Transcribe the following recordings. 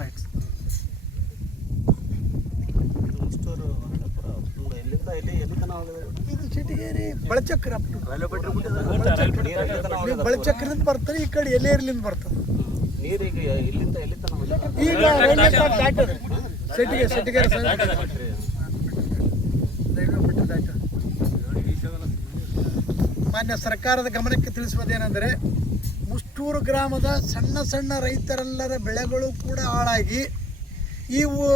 Right. ಇದು ಚಿಟಿಗೇರಿ ಬಳಚಕ್ರ ಬಳಚಕ್ರದಿಂದ ಬರ್ತದೆ, ಈ ಕಡೆ ಎಲೆಯರ್ಲಿಂದ ಬರ್ತದೆ. ಈಗ ರೈಲ್ವೆ ಟ್ರ್ಯಾಕ್ ದಾಟದ ಸಿಟಿಗೇರಿ ಮಾನ್ಯ ಸರ್ಕಾರದ ಗಮನಕ್ಕೆ ತಿಳಿಸುವುದೇನೆಂದರೆ, ಮುಷ್ಟೂರು ಗ್ರಾಮದ ಸಣ್ಣ ಸಣ್ಣ ರೈತರೆಲ್ಲರ ಬೆಳೆಗಳು ಕೂಡ ಹಾಳಾಗಿ ಇವು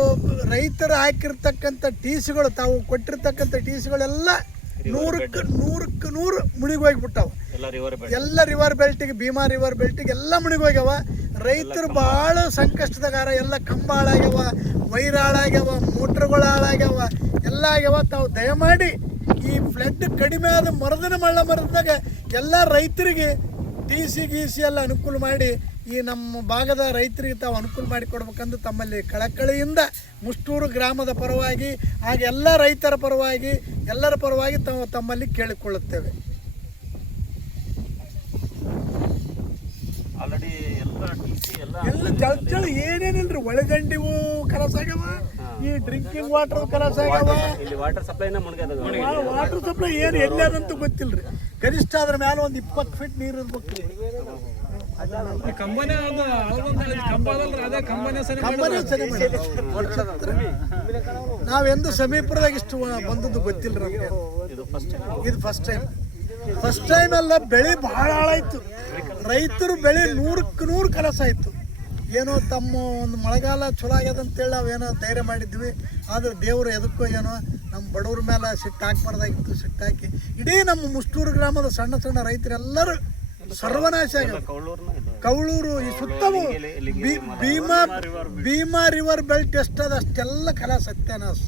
ರೈತರು ಹಾಕಿರ್ತಕ್ಕಂಥ ಟಿಸಿಗಳು, ತಾವು ಕೊಟ್ಟಿರ್ತಕ್ಕಂಥ ಟಿಸಿಗಳೆಲ್ಲ 100ಕ್ಕೆ 100 ಮುಣಿಗೋಗ್ಬಿಟ್ಟವು. ಎಲ್ಲ ರಿವರ್ ಬೆಲ್ಟಿಗೆ, ಭೀಮಾ ರಿವರ್ ಬೆಲ್ಟಿಗೆ ಎಲ್ಲ ಮುಣಿಗೋಗ್ಯವ. ರೈತರು ಭಾಳ ಸಂಕಷ್ಟದಾಗಾರ. ಎಲ್ಲ ಕಂಬ ಹಾಳಾಗ್ಯವ, ವೈರ್ ಹಾಳಾಗ್ಯವ, ಮೋಟ್ರ್ಗಳು ಹಾಳಾಗ್ಯವ, ಎಲ್ಲ ಆಗ್ಯವ. ತಾವು ದಯಮಾಡಿ ಈ ಫ್ಲಡ್ ಕಡಿಮೆ ಆದ ಮರದಾಗ ಎಲ್ಲ ರೈತರಿಗೆ ಟಿಸಿ ಗೀಸಿ ಎಲ್ಲ ಅನುಕೂಲ ಮಾಡಿ, ಈ ನಮ್ಮ ಭಾಗದ ರೈತರಿಗೆ ತಾವು ಅನುಕೂಲ ಮಾಡಿಕೊಡ್ಬೇಕಂದು ತಮ್ಮಲ್ಲಿ ಕಳಕಳಿಯಿಂದ ಮುಷ್ಟೂರು ಗ್ರಾಮದ ಪರವಾಗಿ, ಹಾಗೆ ಎಲ್ಲ ರೈತರ ಪರವಾಗಿ, ಎಲ್ಲರ ಪರವಾಗಿ ತಮ್ಮಲ್ಲಿ ಕೇಳಿಕೊಳ್ಳುತ್ತೇವೆ. ಎಲ್ಲ ಜಳ ಏನೇನಿಲ್ರಿ, ಒಳಗಂಡಿವು ಕಲಸ ಆಗ್ಯಾವ, ಈ ಡ್ರಿಂಕಿಂಗ್ ವಾಟರ್ ಕಲಸ ಆಗ್ಯಾವ. ವಾಟರ್ ಸಪ್ಲೈ ಏನು ಎಲ್ಲಿ ಅದಂತೂ ಗೊತ್ತಿಲ್ರಿ. ಕನಿಷ್ಠ ಅದ್ರ ಮೇಲೆ ಒಂದು 20 ಫೀಟ್ ನೀರು ಇರ್ಬೇಕ್ರಿ. ನಾವೆಂದು ಸಮೀಪದಾಗ ಇಷ್ಟು ಬಂದದ್ದು ಗೊತ್ತಿಲ್ಲ ನಮಗೆ. ಇದು ಫಸ್ಟ್ ಟೈಮ್ ಎಲ್ಲ ಬೆಳೆ ಬಹಳ ಹಾಳಾಯ್ತು. ರೈತರು ಬೆಳೆ 100ಕ್ಕೆ 100 ಕಲಸ ಆಯ್ತು. ಏನೋ ತಮ್ಮ ಒಂದು ಮಳೆಗಾಲ ಚಲೋ ಆಗ್ಯದ ಅಂತೇಳಿ ನಾವೇನೋ ಧೈರ್ಯ ಮಾಡಿದ್ವಿ. ಆದ್ರೆ ದೇವರು ಎದಕ್ಕೋ ಏನೋ ನಮ್ಮ ಬಡವ್ರ ಮೇಲೆ ಸಿಟ್ಟು ಹಾಕ್ಬಾರ್ದಾಗಿತ್ತು. ಸಿಟ್ಟು ಹಾಕಿ ಇಡೀ ನಮ್ಮ ಮುಷ್ಟೂರು ಗ್ರಾಮದ ಸಣ್ಣ ಸಣ್ಣ ರೈತರೆಲ್ಲರೂ ಸರ್ವನಾಶ ಆಗ್ಯಾವ. ಕೌಳೂರು ಈ ಸುತ್ತಮು ಭೀಮಾ ರಿವರ್ ಬೆಲ್ಟ್ ಎಷ್ಟದ ಅಷ್ಟೆಲ್ಲ ಕಲಾ ಸತ್ಯಾನಾಶ.